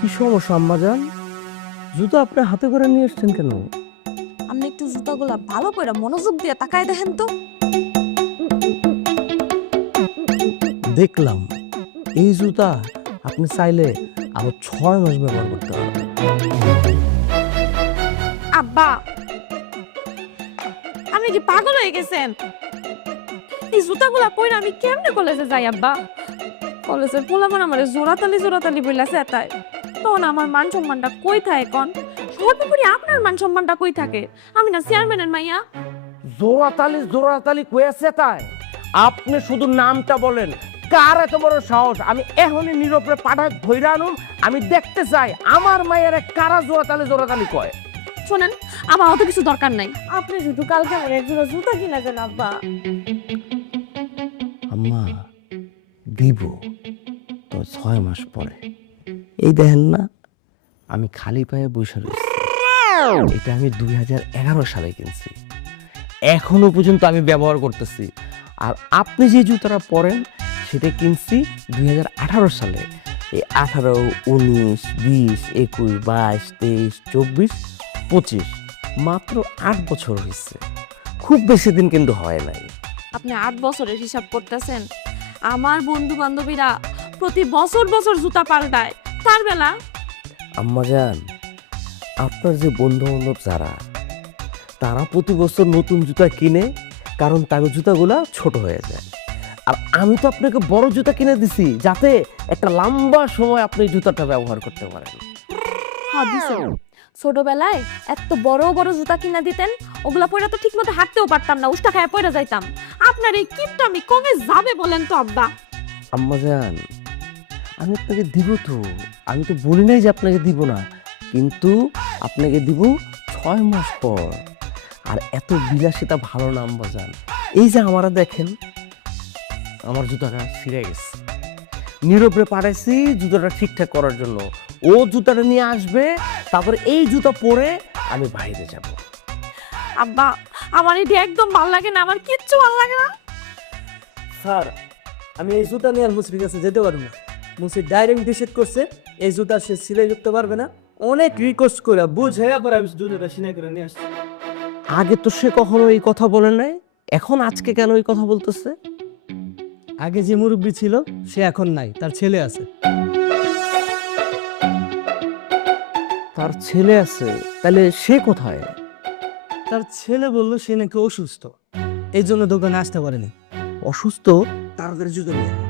কি সমস্যা আম্মাজান? জুতো আপনি হাতে করে নিয়ে এসছেন কেন? আপনি একটু জুতাগুলা ভালো করে মনোযোগ দিয়ে তাকায় দেখেন তো। দেখলাম এই জুতা আপনি চাইলে আরো 6 মাস ব্যবহার করতে পারবেন। আব্বা, আপনি কি পাগল হয়ে গেছেন? এই জুতাগুলা পরে আমি কেমনে কলেজে যাই আব্বা? কলেজের পোলাপান আমারে জোড়াতালি বইলাছে তাই। তখন আমার মান সম্মানটা কই থাকে কোন? সর্বোপরি আপনার মান সম্মানটা কই থাকে? আমি না চেয়ারম্যানের মাইয়া। জোড়াতালি কয়েছে তাই? আপনি শুধু নামটা বলেন, কার এত বড় সাহস? আমি এখনই নীরবে পাঠায় ধইরা আনুম। আমি দেখতে চাই আমার মায়ের কারা জোড়াতালি কয়। শোনেন, আমার অত কিছু দরকার নাই। আপনি শুধু কালকে আমার একজোড়া জুতা কিনে দেন আব্বা। আম্মা দিব তো 6 মাস পরে। এই দেখেন না, আমি খালি পায়ে বসে রয়েছি। এটা আমি 2011 সালে কিনছি, এখনো পর্যন্ত আমি ব্যবহার করতেছি। আর আপনি যে জুতাটা পরেন সেটা কিনছি 2018 সালে। এই 18, 19, 20, 21, 22, 23, 24, 25 মাত্র 8 বছর হয়েছে। খুব বেশি দিন কিন্তু হয় নাই। আপনি 8 বছরের হিসাব করতেছেন? আমার বন্ধু বান্ধবীরা প্রতি বছর বছর জুতা পাল্টায়, তার বেলা আম্মাজান, আপনার যে বন্ধু বান্ধব যারা, তারা প্রতি বছর নতুন জুতা কিনে, কারণ তাদের জুতাগুলা ছোট হয়ে যায়। আর আমি তো আপনাকে বড় জুতা কিনে দিছি যাতে একটা লম্বা সময় আপনি জুতাটা ব্যবহার করতে পারেন। ছোটবেলায় এত বড় বড় জুতা কিনা দিতেন, ওগুলা পরে তো ঠিক মতো হাঁটতেও পারতাম না, উষ্টা খায় পড়ে যাইতাম। আপনার এই কিপটামি কমে যাবে বলেন তো আব্বা? আম্মাজান, আমি আপনাকে দিব তো, আমি তো বলি নাই যে আপনাকে দিব না, কিন্তু আপনাকে দিব 6 মাস পর। আর এত বিলাসিতা ভালো না আম্মাজান। এই যে আমারা দেখেন, আমার জুতাটা ছিঁড়ে গেছে, নীরবে পাঠাইছি জুতাটা ঠিকঠাক করার জন্য। ও জুতাটা নিয়ে আসবে, তারপরে এই জুতা পরে আমি বাইরে যাব। আব্বা, আমার এটি একদম ভালো লাগে না, আমার কিচ্ছু ভালো লাগে না। স্যার, আমি এই জুতা নিয়ে আর মুসির কাছে যেতে পারবো না। মুসি ডাইরেক্ট নিষেধ করছে এই জুতা সে সিলাই করতে পারবে না। অনেক রিকোয়েস্ট করে বুঝে পরে আমি জুতাটা সিলাই করে নিয়ে আসছি। আগে তো সে কখনো এই কথা বলে নাই, এখন আজকে কেন এই কথা বলতেছে? আগে যে মুরব্বী ছিল সে এখন নাই, তার ছেলে আছে। তার ছেলে আছে? তাহলে সে কোথায়? তার ছেলে বললো সে নাকি অসুস্থ, এই জন্য দোকানে আসতে পারেনি। অসুস্থ? তাড়াতাড়ি জুতো নিয়ে আয়।